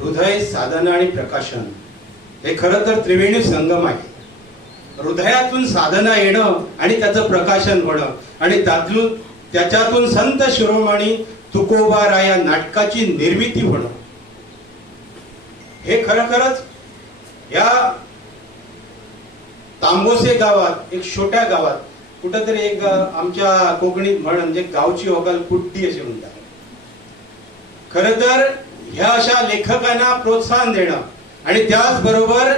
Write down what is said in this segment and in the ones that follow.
हृदय, साधना आणि प्रकाशन हे खरं तर त्रिवेणी संगम आहे. हृदयातून साधना येणं आणि त्याचं प्रकाशन होणं आणि त्याच्यातून संत शिरोमणी तुकोबा या नाटकाची निर्मिती होणं हे खरंच या तांबोसे गावात, एक छोट्या गावात कुठंतरी एक आमच्या कोकणीत म्हण म्हणजे गावची ओकाल कुट्टी असे म्हणतात. खरं तर ह्या अशा लेखकांना प्रोत्साहन देणं आणि त्याचबरोबर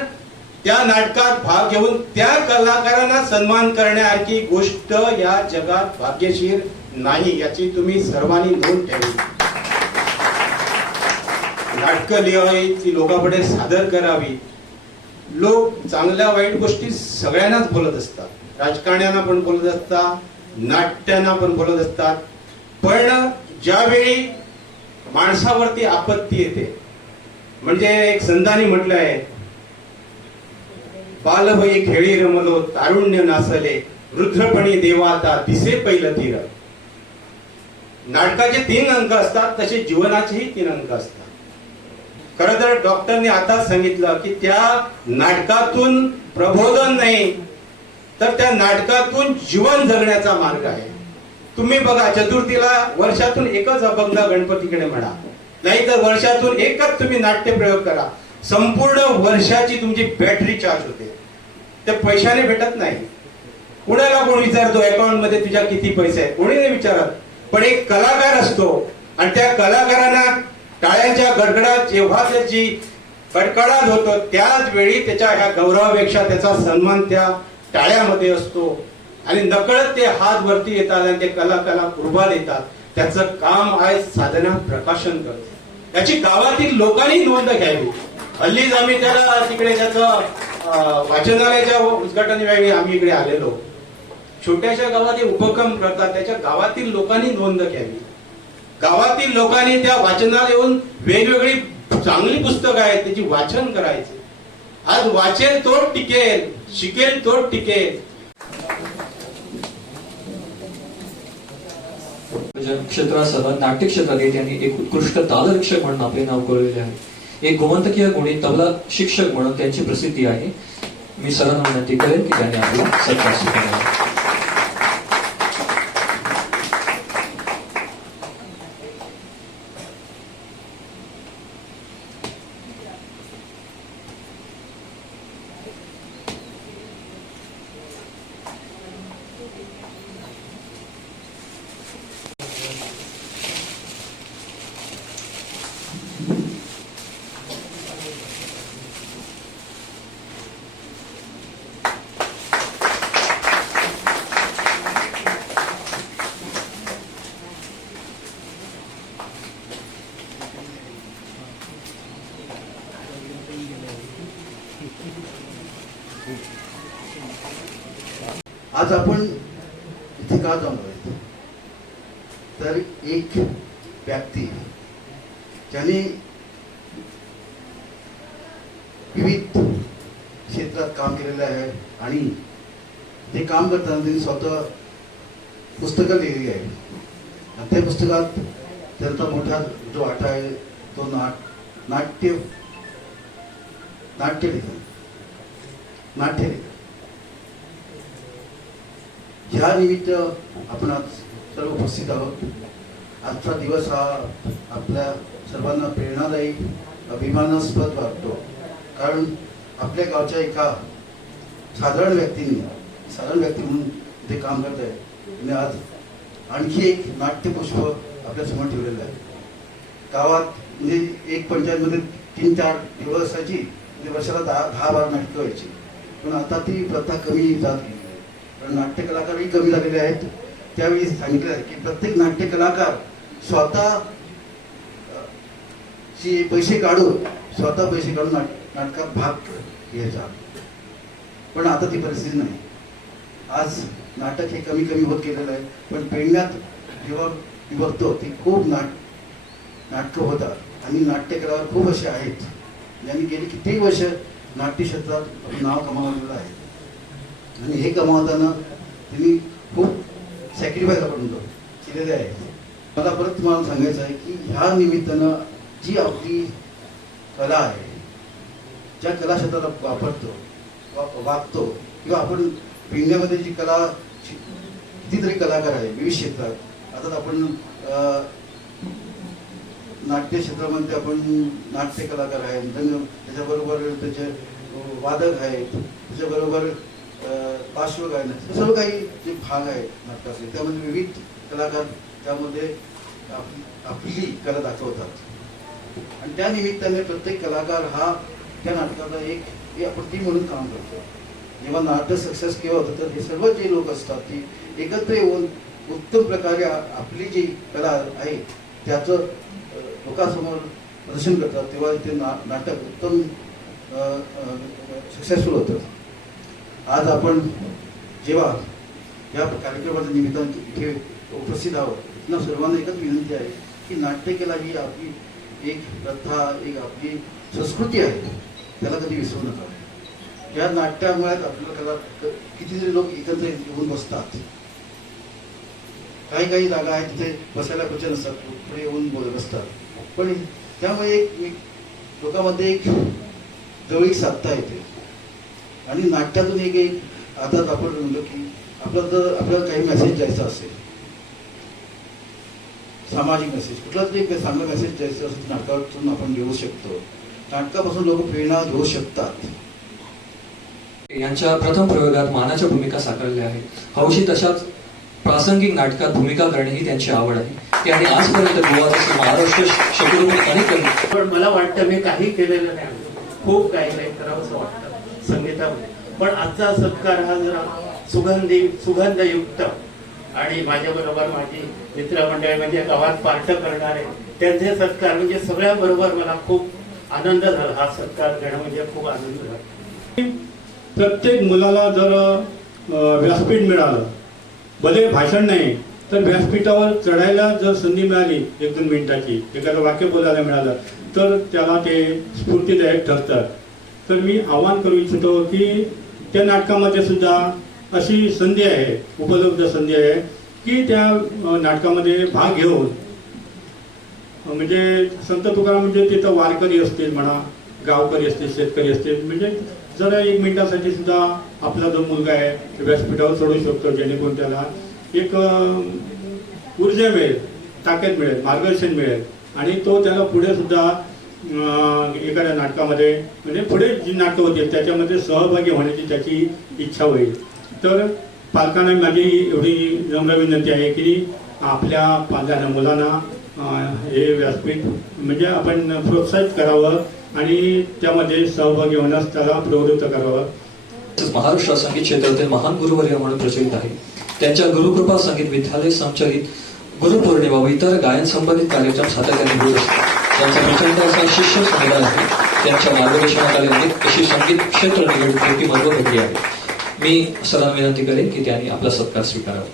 त्या नाटकात भाग घेऊन त्या कलाकारांना सन्मान करण्यासारखी गोष्ट या जगात भाग्यशीर नाही, याची तुम्ही सर्वांनी नोंद ठेवली. नाटकं लिहावी, ती लोकांपुढे सादर करावी. लोक चांगल्या वाईट गोष्टी सगळ्यांनाच बोलत असतात, राजकारण्यांना पण बोलत असतात, नाट्यांना पण बोलत असतात. पण ज्यावेळी माणसावरती आपत्ती येते, म्हणजे एक संतांनी म्हटलं आहे, बालभयी खेळी रमलो तारुण्य नासले रुद्रपणी देवाता दिसे पहिलं तीर. नाटकाचे 3 अंक असतात, तसे जीवनाचेही 3 अंक असतात. खरं तर डॉक्टरने आता सांगितलं की त्या नाटकातून प्रबोधन नाही तर त्या नाटकातून जीवन जगण्याचा मार्ग आहे. तुम्ही बघा, चतुर्थीला वर्षातून एकच अभंग गणपतीकडे म्हणा, नाहीतर वर्षातून एकच तुम्ही नाट्य प्रयोग करा, संपूर्ण वर्षाची तुमची बॅटरी चार्ज होते. ते पैशाने भेटत नाही. कुणाला कोण विचारतो अकाउंट मध्ये तुझ्या किती पैसे आहेत, कोणी नाही विचारत. पण एक कलाकार असतो आणि त्या कलाकारांना टाळ्यांच्या गडगडात जेव्हा त्याची कडकडाट होतो, त्याच वेळी त्याच्या ह्या गौरवापेक्षा त्याचा सन्मान त्या टाळ्यामध्ये असतो आणि नकळत ते हात वरती येतात आणि ते कलाकाराला कुर्बान येतात. त्याचं काम आहे साधना, प्रकाशन करते. याची गावातील लोकांनी नोंद घ्यावी. हल्लीच आम्ही त्याला तिकडे त्याचं वाचनालयाच्या उद्घाटन वेळी आम्ही इकडे आलेलो. छोट्याशा गावात हे उपक्रम करतात, त्याच्या गावातील लोकांनी नोंद घ्यावी. गावातील लोकांनी त्या वाचनालयात येऊन वेगवेगळी चांगली पुस्तकं आहेत त्याची वाचन करायचे. आज वाचेल तोच टिकेल, शिकेल तोच टिकेल. क्षेत्रासह नाट्य क्षेत्रात त्यांनी एक उत्कृष्ट तालरक्षक म्हणून आपले नाव कळवले आहे. एक गोमंतकीय गुणी तबला शिक्षक म्हणून त्यांची प्रसिद्धी आहे. मी सरांना विनंती करेन की त्यांनी आपला सत्कार स्वीकारावा. आज आपण इथे का जमलोय तर एक व्यक्ती ज्याने विविध क्षेत्रात काम केलेलं आहे आणि ते काम करताना त्यांनी स्वतः पुस्तकं लिहिली आहे. आणि त्या पुस्तकात त्यांचा मोठा जो वाटा आहे तो नाट्य लेखन. ह्या निमित्त आपण आज सर्व उपस्थित आहोत. आजचा दिवस हा आपल्या सर्वांना प्रेरणादायी, अभिमानास्पद वाटतो. कारण आपल्या गावच्या एका साधारण व्यक्ती म्हणून ते काम करत आहे. आणि आज आणखी एक नाट्यपुष्प आपल्या समोर ठेवलेलं आहे. गावात म्हणजे एक पंचायतमध्ये 3-4 दिवस असायची, म्हणजे वर्षाला 10-12 नाटकं व्हायची. पण आता ती प्रथा कमी जात गेली आहे. कारण नाट्य कलाकारही कमी झालेले आहेत. त्यावेळी सांगितलं आहे की प्रत्येक नाट्य कलाकार स्वतः पैसे काढून नाटकात भाग घ्यायचा. पण आता ती परिस्थिती नाही. आज नाटक हे कमी होत गेलेलं आहे. पण पेडण्यात जेव्हा बघतो ती खूप नाटकं होतात आणि नाट्यकलाकार खूप असे आहेत ज्यांनी गेली कितीही वर्ष नाट्य क्षेत्रात नाव कमावलेलं आहे. आणि हे कमावताना त्यांनी खूप सॅक्रिफाईस आपण केलेले आहे. मला परत तुम्हाला सांगायचं आहे की ह्या निमित्तानं जी आपली कला आहे, ज्या कला क्षेत्राला वापरतो वागतो, किंवा आपण भिंगमध्ये जी कला कितीतरी कलाकार आहे विविध क्षेत्रात. आता आपण नाट्य क्षेत्रामध्ये आपण नाट्य कलाकार आहेत, त्याच्याबरोबर त्याचे वादक आहेत, त्याच्याबरोबर पार्श्वगायन, हे सर्व काही जे भाग आहेत नाटकाचे, त्यामध्ये विविध कलाकार त्यामध्ये आपली कला दाखवतात. आणि त्या निमित्ताने प्रत्येक कलाकार हा त्या नाटकाचा एक आपण टीम म्हणून काम करतो. जेव्हा नाटक सक्सेस केलं होतं तर हे सर्व जे लोक असतात ती एकत्र येऊन उत्तम प्रकारे आपली जी कला आहे त्याचं लोकांसमोर प्रदर्शन करतात, तेव्हा ते नाटक उत्तम सक्सेसफुल होतं. आज आपण जेव्हा या कार्यक्रमाच्या निमित्ताने इथे उपस्थित आहोत, त्यांना सर्वांना एकच विनंती आहे की नाट्यकला ही आपली एक प्रथा, एक आपली संस्कृती आहे, त्याला कधी विसरू नका. या नाट्यामुळे आपल्याला कला कितीतरी लोक एकत्र येऊन बसतात. काही जागा आहेत तिथे बसायला खुर्च्या नसतात, पुढे येऊन बसतात, पण त्यामुळे एक लोकांमध्ये एक जवळीक साधता येते. आणि नाट्यातून एक आता आपण म्हणलो की आपल्याला काही मेसेज द्यायचा असेल, सामाजिक मेसेज, कुठला तरी एक चांगला मेसेज द्यायचा असेल नाटकातून आपण देऊ शकतो. नाटकापासून लोक प्रेरणा घेऊ शकतात. यांच्या प्रथम प्रयोगात मानाच्या भूमिका साकारल्या आहेत. हौशी तशाच प्रासंगिक नाटकात भूमिका करणे ही त्यांची आवड आहे. त्यांनी आजपर्यंत गोवा तसेच महाराष्ट्र शक्यतो अनेक, पण मला वाटतं मी काही केलेलं नाही, खूप काही नाही करावंसं वाटतं संगीतामध्ये. पण आजचा सत्कार हा जरा सुगंधयुक्त आणि माझ्याबरोबर माझी मित्रमंडळी म्हणजे गावात पार्ट करणारे त्यांचे सत्कार म्हणजे सगळ्यांबरोबर मला खूप आनंद झाला. हा सत्कार घेणं म्हणजे खूप आनंद झाला. प्रत्येक मुलाला जर व्यासपीठ मिळालं, भले भाषण नाही तर व्यासपीठावर चढायला जर संधी मिळाली 1-2 मिनिटाची, एखादं वाक्य बोलायला मिळालं तर त्याला ते स्फूर्तीदायक ठरतात. तर मी आवाहन करू इच्छितो की त्या नाटकामध्ये सुद्धा अशी संधी आहे, उपलब्ध संधी आहे की त्या नाटकामध्ये भाग घेऊन, म्हणजे संत तुकाराम म्हणजे तिथं वारकरी असतील म्हणा, गावकरी असतील, शेतकरी असतील, म्हणजे जरा 1 मिनिटासाठी सुद्धा आपला जो मुलगा आहे तो व्यासपीठावर चढू शकतो, जेणेकरून त्याला एक ऊर्जा मिळेल, ताकद मिळेल, मार्गदर्शन मिळेल आणि तो त्याला पुढे सुद्धा एखाद्या नाटकामध्ये म्हणजे पुढे जी नाटकं होतील त्याच्यामध्ये सहभागी होण्याची त्याची इच्छा होईल. तर पालकांना माझी एवढी नम्र विनंती आहे की आपल्या पालकांना, मुलांना हे व्यासपीठ म्हणजे आपण प्रोत्साहित करावं आणि त्यामध्ये सहभागी होण्यास त्याला प्रवृत्त करावं. महाराष्ट्र संगीत क्षेत्रातील महान गुरुवर्य म्हणून प्रचलित आहे. त्यांच्या गुरुकृपा संगीत विद्यालय संचलित गुरुपौर्णिमा व इतर गायन संबंधित कार्यक्रम सातत्याने होत असतात. त्यांचा प्रचंड असा शिष्य समुदाय आहे. त्यांच्या मार्गदर्शनाखाली अनेक अशी संगीत क्षेत्र निवडणुकी महत्व घेतली आहे. मी सरांना विनंती करेन की त्यांनी आपला सत्कार स्वीकारावा.